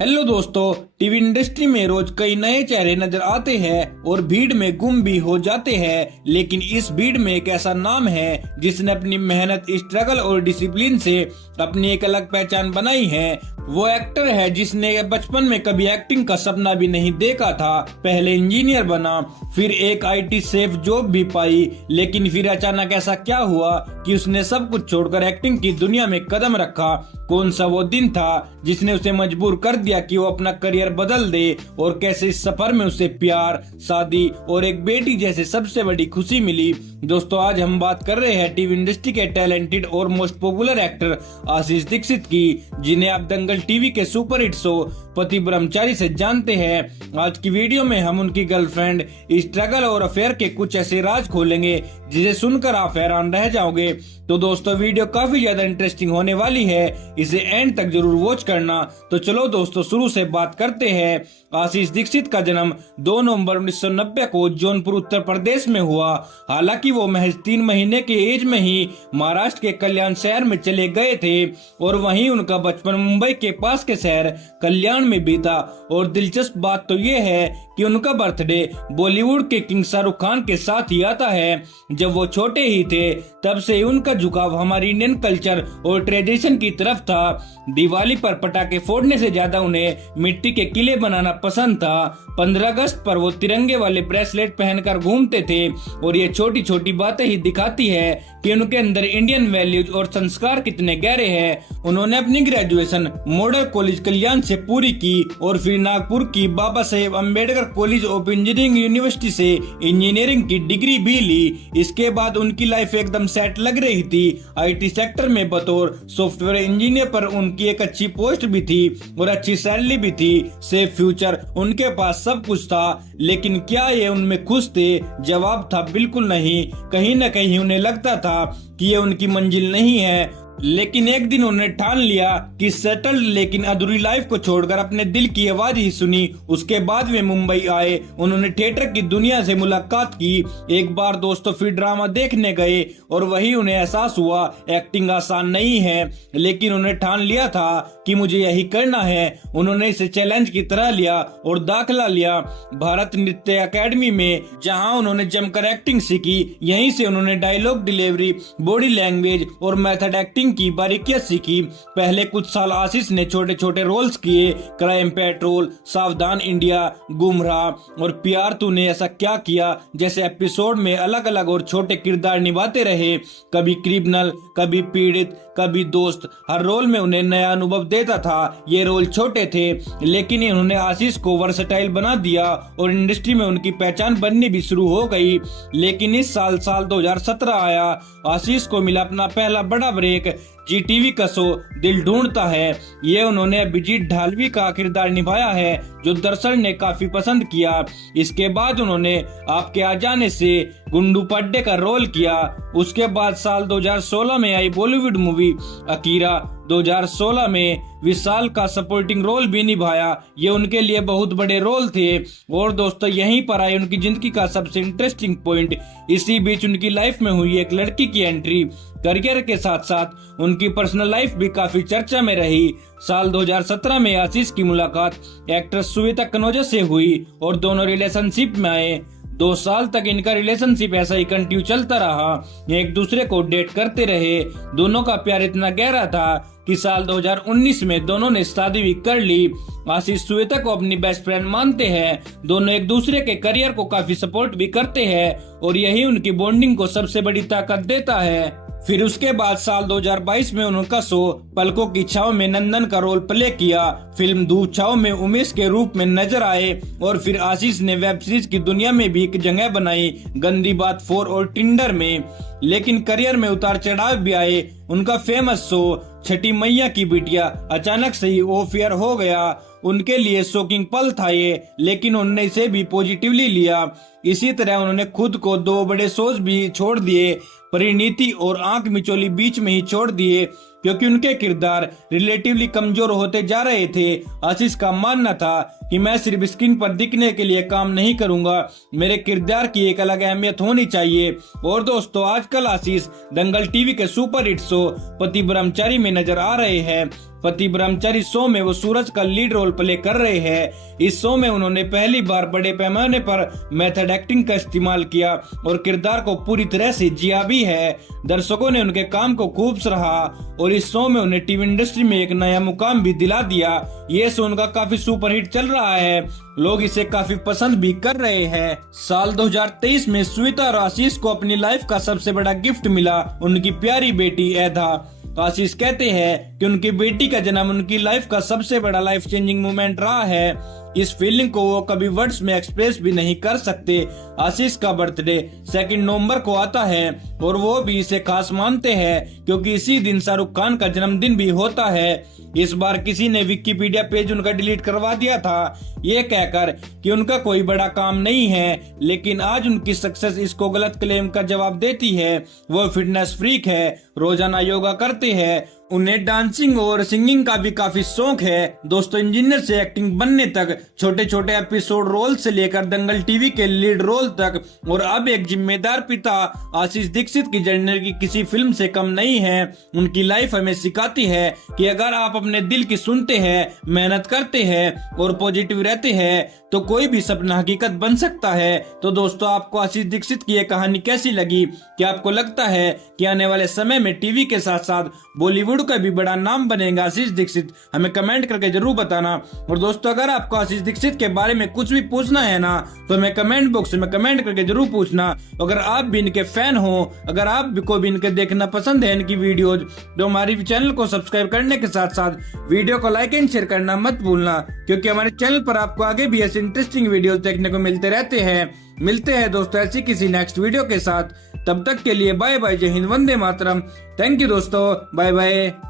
Hello दोस्तों, TV industry में रोज कई नए चेहरे नजर आते हैं और भीड़ में गुम भी हो जाते हैं। लेकिन इस भीड़ में एक ऐसा नाम है जिसने अपनी मेहनत, स्ट्रगल और डिसिप्लिन से अपनी एक अलग पहचान बनाई है। वो एक्टर है जिसने बचपन में कभी एक्टिंग का सपना भी नहीं देखा था। पहले इंजीनियर बना, फिर एक IT सेफ जॉब भी पाई, लेकिन फिर अचानक ऐसा क्या हुआ कि उसने सब कुछ छोड़कर एक्टिंग की दुनिया में कदम रखा। कौन सा वो दिन था जिसने उसे मजबूर कर दिया कि वो अपना करियर बदल दे, और कैसे इस सफर में उसे प्यार, शादी और एक बेटी जैसे सबसे बड़ी खुशी मिली। दोस्तों, आज हम बात कर रहे हैं टीवी इंडस्ट्री के टैलेंटेड और मोस्ट पॉपुलर एक्टर आशीष दीक्षित की, जिन्हें आप दंगल टीवी के सुपरहिट शो पति ब्रह्मचारी से जानते हैं। आज की वीडियो में हम उनकी गर्लफ्रेंड, स्ट्रगल और अफेयर के कुछ ऐसे राज खोलेंगे जिसे सुनकर आप हैरान रह जाओगे। तो दोस्तों, वीडियो काफी ज्यादा इंटरेस्टिंग होने वाली है, इसे एंड तक जरूर वॉच करना। तो चलो दोस्तों, शुरू से बात करते हैं। आशीष दीक्षित का जन्म 2 नवंबर 1990 को जौनपुर, उत्तर प्रदेश में हुआ। हालांकि वो महज 3 महीने के एज में ही महाराष्ट्र के कल्याण शहर में चले गए थे और वहीं उनका बचपन मुंबई के पास के शहर कल्याण में बीता। और दिलचस्प बात तो ये है कि उनका बर्थडे बॉलीवुड के किंग शाहरुख खान के साथ ही आता है। जब वो छोटे ही थे तब से ही उनका झुकाव हमारी इंडियन कल्चर और ट्रेडिशन की तरफ था। दिवाली पर पटाखे फोड़ने से ज्यादा उन्हें मिट्टी के किले बनाना पसंद था। 15 अगस्त पर वो तिरंगे वाले ब्रेसलेट पहनकर घूमते थे और ये छोटी छोटी बातें ही दिखाती है कि उनके अंदर इंडियन वैल्यूज और संस्कार कितने गहरे हैं। उन्होंने अपनी ग्रेजुएशन मॉडल कॉलेज कल्याण से पूरी की और फिर नागपुर की Baba Saheb Ambedkar college of engineering university से इंजीनियरिंग की डिग्री भी ली। इसके बाद उनकी लाइफ एकदम सेट लग रही थी। IT सेक्टर में बतौर सॉफ्टवेयर इंजीनियर पर उनकी एक अच्छी पोस्ट भी थी और अच्छी सैलरी भी थी। सेफ फ्यूचर, उनके पास सब कुछ था। लेकिन क्या ये उनमें खुश थे? जवाब था बिल्कुल नहीं। कहीं न कहीं उन्हें लगता था कि ये उनकी मंजिल नहीं है। लेकिन एक दिन उन्होंने ठान लिया कि सेटल्ड लेकिन अधूरी लाइफ को छोड़कर अपने दिल की आवाज ही सुनी। उसके बाद वे मुंबई आए। उन्होंने थिएटर की दुनिया से मुलाकात की। एक बार दोस्तों फिर ड्रामा देखने गए और वही उन्हें एहसास हुआ एक्टिंग आसान नहीं है, लेकिन उन्हें ठान लिया था कि मुझे यही करना है। उन्होंने इसे चैलेंज की तरह लिया और दाखिला लिया भारत नृत्य अकेडमी में, जहां उन्होंने जमकर एक्टिंग सीखी। यहीं से उन्होंने डायलॉग डिलीवरी, बॉडी लैंग्वेज और मेथड एक्टिंग की बारीकियां सीखी। पहले कुछ साल आशीष ने छोटे छोटे रोल्स किए, क्राइम पेट्रोल, सावधान इंडिया, गुमराह और प्यार तूने ऐसा क्या किया जैसे एपिसोड में अलग अलग और छोटे किरदार निभाते रहे। कभी क्रिमिनल, कभी पीड़ित, कभी दोस्त। हर रोल में उन्हें नया अनुभव देता था। ये रोल छोटे थे लेकिन इन्होंने आशीष को वर्सटाइल बना दिया और इंडस्ट्री में उनकी पहचान बननी भी शुरू हो गई। लेकिन इस साल 2017 आया। आशीष को मिला अपना पहला बड़ा ब्रेक। GTV का शो दिल ढूंढता है। ये उन्होंने अभिजीत ढालवी का किरदार निभाया है जो दर्शक ने काफी पसंद किया। इसके बाद उन्होंने आपके आ जाने से गुंडू पाड्डे का रोल किया। उसके बाद साल 2016 में आई बॉलीवुड मूवी अकीरा। 2016 में विशाल का सपोर्टिंग रोल भी निभाया। ये उनके लिए बहुत बड़े रोल थे। और दोस्तों, यहीं पर आई उनकी जिंदगी का सबसे इंटरेस्टिंग पॉइंट। इसी बीच उनकी लाइफ में हुई एक लड़की की एंट्री। करियर के साथ साथ उनकी पर्सनल लाइफ भी काफी चर्चा में रही। साल 2017 में आशीष की मुलाकात एक्ट्रेस श्वेता कनोजा से हुई और दोनों रिलेशनशिप में आए। 2 साल तक इनका रिलेशनशिप ऐसा ही कंटिन्यू चलता रहा। एक दूसरे को डेट करते रहे। दोनों का प्यार इतना गहरा था कि साल 2019 में दोनों ने शादी भी कर ली। आशीष श्वेता को अपनी बेस्ट फ्रेंड मानते हैं। दोनों एक दूसरे के करियर को काफी सपोर्ट भी करते हैं और यही उनकी बॉन्डिंग को सबसे बड़ी ताकत देता है। फिर उसके बाद साल 2022 में उनका शो पलकों की छाव में नंदन का रोल प्ले किया। फिल्म धूप छाव में उमेश के रूप में नजर आए और फिर आशीष ने वेब सीरीज की दुनिया में भी एक जगह बनाई, गंदी बात 4 और टिंडर में। लेकिन करियर में उतार चढ़ाव भी आए। उनका फेमस शो छठी मैया की बिटिया अचानक से ही ऑफ एयर हो गया। उनके लिए शॉकिंग पल था ये, लेकिन उन्होंने इसे भी पॉजिटिवली लिया। इसी तरह उन्होंने खुद को 2 बड़े शोज भी छोड़ दिए, परिणीति और आंख मिचोली बीच में ही छोड़ दिए, क्योंकि उनके किरदार रिलेटिवली कमजोर होते जा रहे थे। आशीष का मानना था कि मैं सिर्फ स्क्रीन पर दिखने के लिए काम नहीं करूंगा, मेरे किरदार की एक अलग अहमियत होनी चाहिए। और दोस्तों आजकल आशीष दंगल टीवी के सुपर हिट शो पति ब्रह्मचारी में नजर आ रहे हैं। पति ब्रह्मचारी शो में वो सूरज का लीड रोल प्ले कर रहे हैं। इस शो में उन्होंने पहली बार बड़े पैमाने पर मेथड एक्टिंग का इस्तेमाल किया और किरदार को पूरी तरह से जिया भी है। दर्शकों ने उनके काम को खूब सराहा और इस शो में उन्हें टीवी इंडस्ट्री में एक नया मुकाम भी दिला दिया। ये शो उनका काफी सुपरहिट चल रहा है, लोग इसे काफी पसंद भी कर रहे हैं। साल 2023 में श्वेता और आशीष को अपनी लाइफ का सबसे बड़ा गिफ्ट मिला, उनकी प्यारी बेटी एधा। आशीष कहते हैं कि उनकी बेटी का जन्म उनकी लाइफ का सबसे बड़ा लाइफ चेंजिंग मोमेंट रहा है। इस फीलिंग को वो कभी वर्ड्स में एक्सप्रेस भी नहीं कर सकते। आशीष का बर्थडे 2 नवंबर को आता है और वो भी इसे खास मानते हैं क्योंकि इसी दिन शाहरुख खान का जन्मदिन भी होता है। इस बार किसी ने विकिपीडिया पेज उनका डिलीट करवा दिया था, ये कहकर कि उनका कोई बड़ा काम नहीं है, लेकिन आज उनकी सक्सेस इसको गलत क्लेम का जवाब देती है। वो फिटनेस फ्रीक है, रोजाना योगा करते हैं, उन्हें डांसिंग और सिंगिंग का भी काफी शौक है। दोस्तों इंजीनियर से एक्टिंग बनने तक, छोटे छोटे एपिसोड रोल से लेकर दंगल टीवी के लीड रोल तक और अब एक जिम्मेदार पिता, आशीष दीक्षित की जर्नी किसी फिल्म से कम नहीं है। उनकी लाइफ हमें सिखाती है कि अगर आप अपने दिल की सुनते हैं, मेहनत करते हैं और पॉजिटिव रहते हैं तो कोई भी सपना हकीकत बन सकता है। तो दोस्तों आपको आशीष दीक्षित की ये कहानी कैसी लगी? क्या आपको लगता है कि आने वाले समय में टीवी के साथ साथ बॉलीवुड का भी बड़ा नाम बनेगा आशीष दीक्षित? हमें कमेंट करके जरूर बताना। और दोस्तों अगर आपको आशीष दीक्षित के बारे में कुछ भी पूछना है ना तो हमें कमेंट बॉक्स में कमेंट करके जरूर पूछना। अगर आप भी इनके फैन हो, अगर आप को भी इनके देखना पसंद है इनकी वीडियोज, तो हमारी चैनल को सब्सक्राइब करने के साथ साथ वीडियो को लाइक एंड शेयर करना मत भूलना, क्योंकि हमारे चैनल पर आपको आगे भी ऐसे इंटरेस्टिंग वीडियोस देखने को मिलते रहते हैं। मिलते हैं दोस्तों ऐसी किसी नेक्स्ट वीडियो के साथ, तब तक के लिए बाय बाय, जय हिंद, वंदे मातरम। थैंक यू दोस्तों, बाय बाय।